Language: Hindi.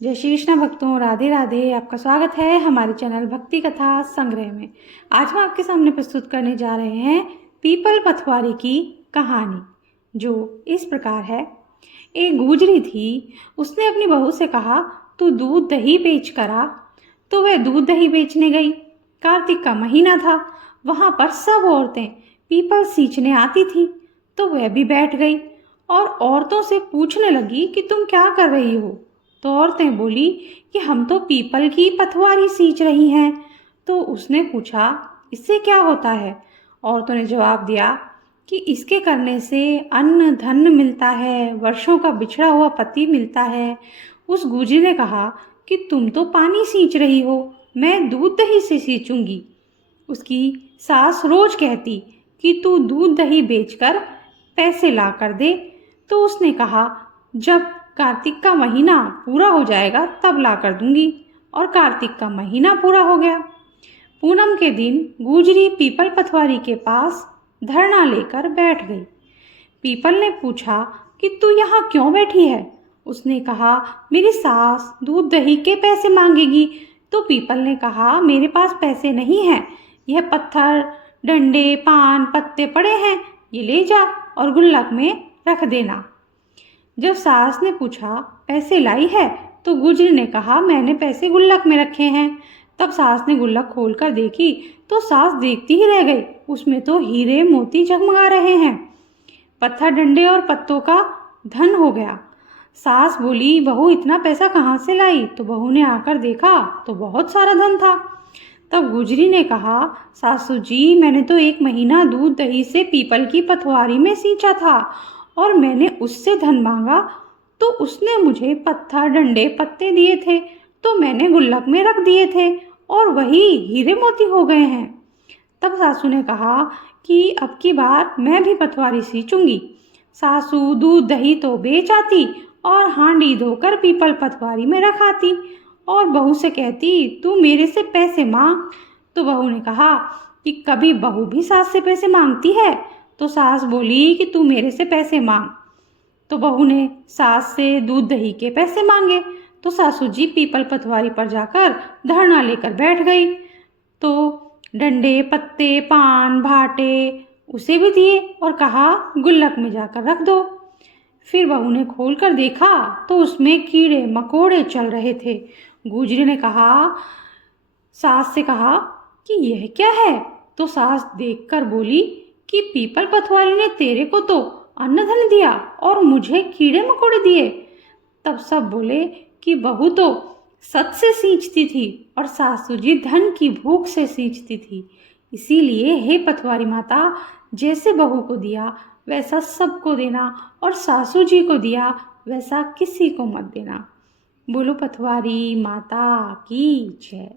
जय श्री कृष्ण भक्तों, राधे राधे। आपका स्वागत है हमारे चैनल भक्ति कथा संग्रह में। आज हम आपके सामने प्रस्तुत करने जा रहे हैं पीपल पथवारी की कहानी, जो इस प्रकार है। एक गुजरी थी, उसने अपनी बहू से कहा, तू दूध दही बेच कर आ। तो वह दूध दही बेचने गई। कार्तिक का महीना था। वहाँ पर सब औरतें पीपल सींचने आती थी, तो वह भी बैठ गई और औरतों से पूछने लगी कि तुम क्या कर रही हो। तो औरतें बोली कि हम तो पीपल की पथवारी सींच रही हैं। तो उसने पूछा, इससे क्या होता है? औरतों ने जवाब दिया कि इसके करने से अन्न धन मिलता है, वर्षों का बिछड़ा हुआ पति मिलता है। उस गुजरी ने कहा कि तुम तो पानी सींच रही हो, मैं दूध दही से सींचूंगी। उसकी सास रोज कहती कि तू दूध दही बेचकर पैसे ला कर दे। तो उसने कहा, जब कार्तिक का महीना पूरा हो जाएगा तब ला कर दूंगी। और कार्तिक का महीना पूरा हो गया। पूनम के दिन गुजरी पीपल पथवारी के पास धरना लेकर बैठ गई। पीपल ने पूछा कि तू यहाँ क्यों बैठी है? उसने कहा, मेरी सास दूध दही के पैसे मांगेगी। तो पीपल ने कहा, मेरे पास पैसे नहीं हैं, यह पत्थर डंडे पान पत्ते पड़े हैं, ये ले जा और गुल्लक में रख देना। जब सास ने पूछा, पैसे लाई है? तो गुजरी ने कहा, मैंने पैसे गुल्लक में रखे हैं। तब सास ने गुल्लक खोलकर देखी तो सास देखती ही रह गई। उसमें तो हीरे मोती जगमगा रहे हैं। पत्थर डंडे और पत्तों का धन हो गया। सास बोली, बहू इतना पैसा कहाँ से लाई? तो बहू ने आकर देखा तो बहुत सारा धन था। तब गुजरी ने कहा, सासू जी, मैंने तो एक महीना दूध दही से पीपल की पथवारी में सींचा था और मैंने उससे धन मांगा तो उसने मुझे पत्थर डंडे पत्ते दिए थे, तो मैंने गुल्लक में रख दिए थे और वही हीरे मोती हो गए हैं। तब सासू ने कहा कि अब की बार मैं भी पथवारी सींचूंगी। सासू दूध दही तो बेच आती और हांडी धोकर पीपल पथवारी में रखाती और बहू से कहती, तू मेरे से पैसे मांग। तो बहू ने कहा कि कभी बहू भी सास से पैसे मांगती है? तो सास बोली कि तू मेरे से पैसे मांग। तो बहू ने सास से दूध दही के पैसे मांगे। तो सासू जी पीपल पथवारी पर जाकर धरना लेकर बैठ गई। तो डंडे पत्ते पान भाटे उसे भी दिए और कहा, गुल्लक में जाकर रख दो। फिर बहू ने खोल कर देखा तो उसमें कीड़े मकोड़े चल रहे थे। गुजरी ने कहा, सास से कहा कि यह क्या है? तो सास देखकर बोली कि पीपल पथवारी ने तेरे को तो अन्न धन दिया और मुझे कीड़े मकोड़े दिए। तब सब बोले कि बहू तो सच से सींचती थी और सासू जी धन की भूख से सींचती थी। इसीलिए हे पथवारी माता, जैसे बहू को दिया वैसा सबको देना और सासू जी को दिया वैसा किसी को मत देना। बोलो पथवारी माता की जय।